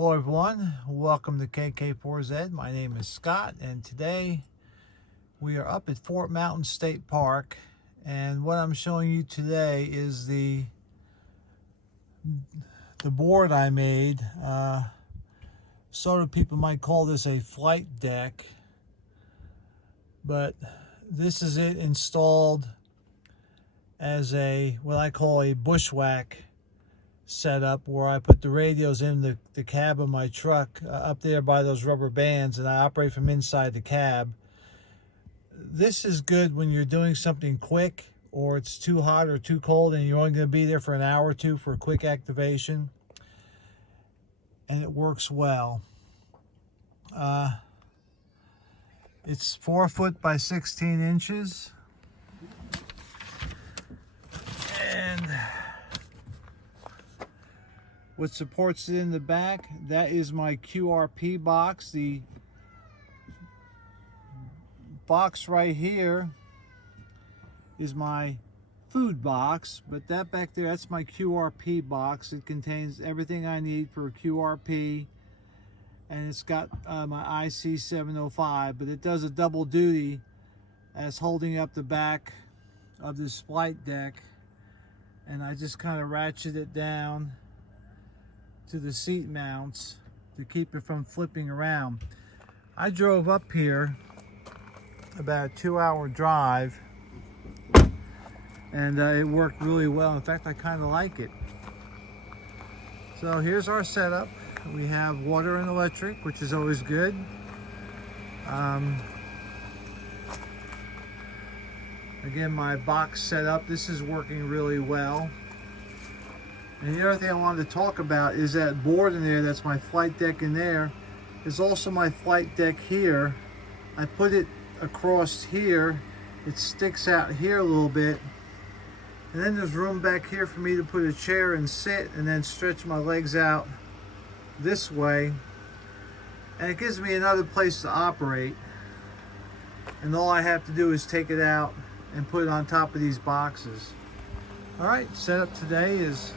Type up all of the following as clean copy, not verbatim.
Hello everyone, welcome to KK4Z. My name is Scott and today we are up at Fort Mountain State Park, and what I'm showing you today is the board I made. Sort of people might call this a flight deck, but this is it installed as a what I call a bushwhack setup, where I put the radios in the cab of my truck up there by those rubber bands, and I operate from inside the cab. This is good when you're doing something quick, or it's too hot or too cold and you're only going to be there for an hour or two for a quick activation, and it works well. It's 4 foot by 16 inches, and what supports it in the back, that is my QRP box. The box right here is my food box, but that back there, that's my QRP box. It contains everything I need for QRP, and it's got my IC705, but it does a double duty as holding up the back of this flight deck, and I just kind of ratchet it down to the seat mounts to keep it from flipping around. I drove up here about a 2-hour drive, and it worked really well. In fact, I kind of like it. So here's our setup. We have water and electric, which is always good. Again, my box setup, this is working really well. And the other thing I wanted to talk about is that board in there. That's my flight deck in there. Is also my flight deck here. I put it across here. It sticks out here a little bit. And then there's room back here for me to put a chair and sit, and then stretch my legs out this way. And it gives me another place to operate. And all I have to do is take it out and put it on top of these boxes. All right, setup today is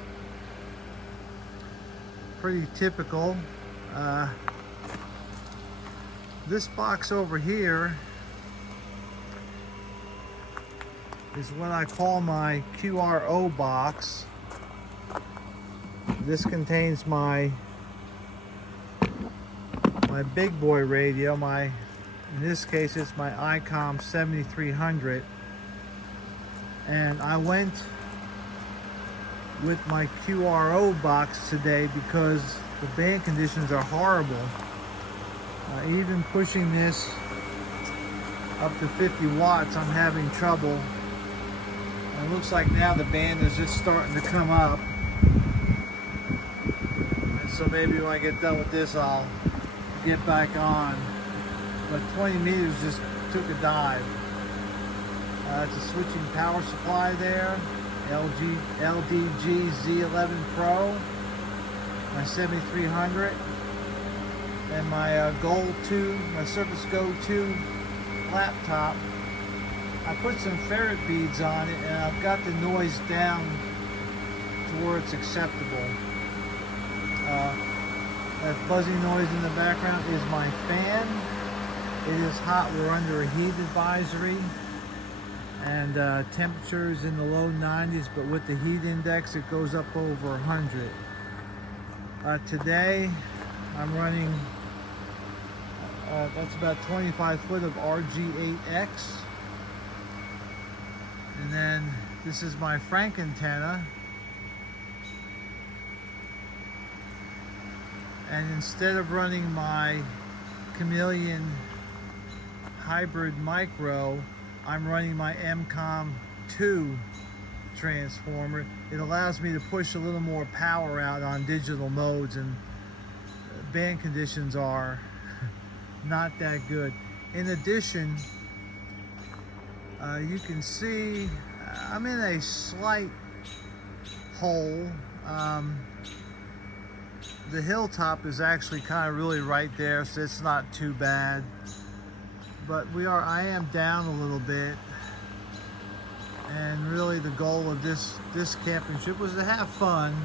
pretty typical. This box over here is what I call my QRO box. This contains my big boy radio. In this case, it's my ICOM 7300, and I went with my QRO box today because the band conditions are horrible. Even pushing this up to 50 watts, I'm having trouble. And it looks like now the band is just starting to come up. And so maybe when I get done with this, I'll get back on. But 20 meters just took a dive. It's a switching power supply there. LDG Z11 Pro, my 7300, and my my Surface Go 2 laptop. I put some ferrite beads on it, and I've got the noise down to where it's acceptable. That fuzzy noise in the background is my fan. It is hot. We're under a heat advisory, and temperatures in the low 90s, but with the heat index it goes up over 100. Today I'm running that's about 25 foot of RG8X, and then this is my Frank antenna, and instead of running my Chameleon hybrid micro, I'm running my MCOM2 transformer. It allows me to push a little more power out on digital modes, and band conditions are not that good. In addition, you can see I'm in a slight hole. The hilltop is actually kind of really right there, so it's not too bad. But I am down a little bit, and really the goal of this camping trip was to have fun.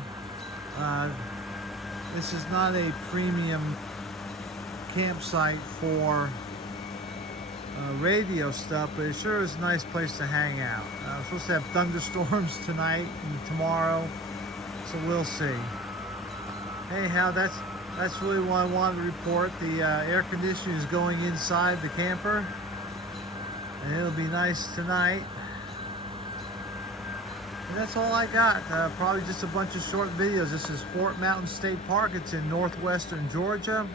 This is not a premium campsite for radio stuff, but it sure is a nice place to hang out. We're supposed to have thunderstorms tonight and tomorrow, so we'll see. Anyhow, that's really what I wanted to report. The air conditioning is going inside the camper, and it'll be nice tonight. And that's all I got. Probably just a bunch of short videos. This is Fort Mountain State Park. It's in northwestern Georgia.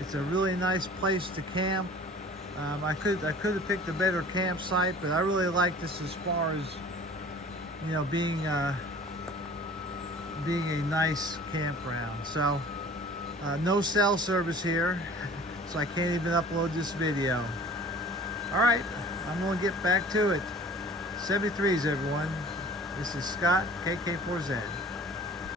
It's a really nice place to camp. I could have picked a better campsite, but I really like this as far as, you know, being a nice campground. So no cell service here, so I can't even upload this video. All right, I'm gonna get back to it. 73s, everyone. This is Scott, KK4Z.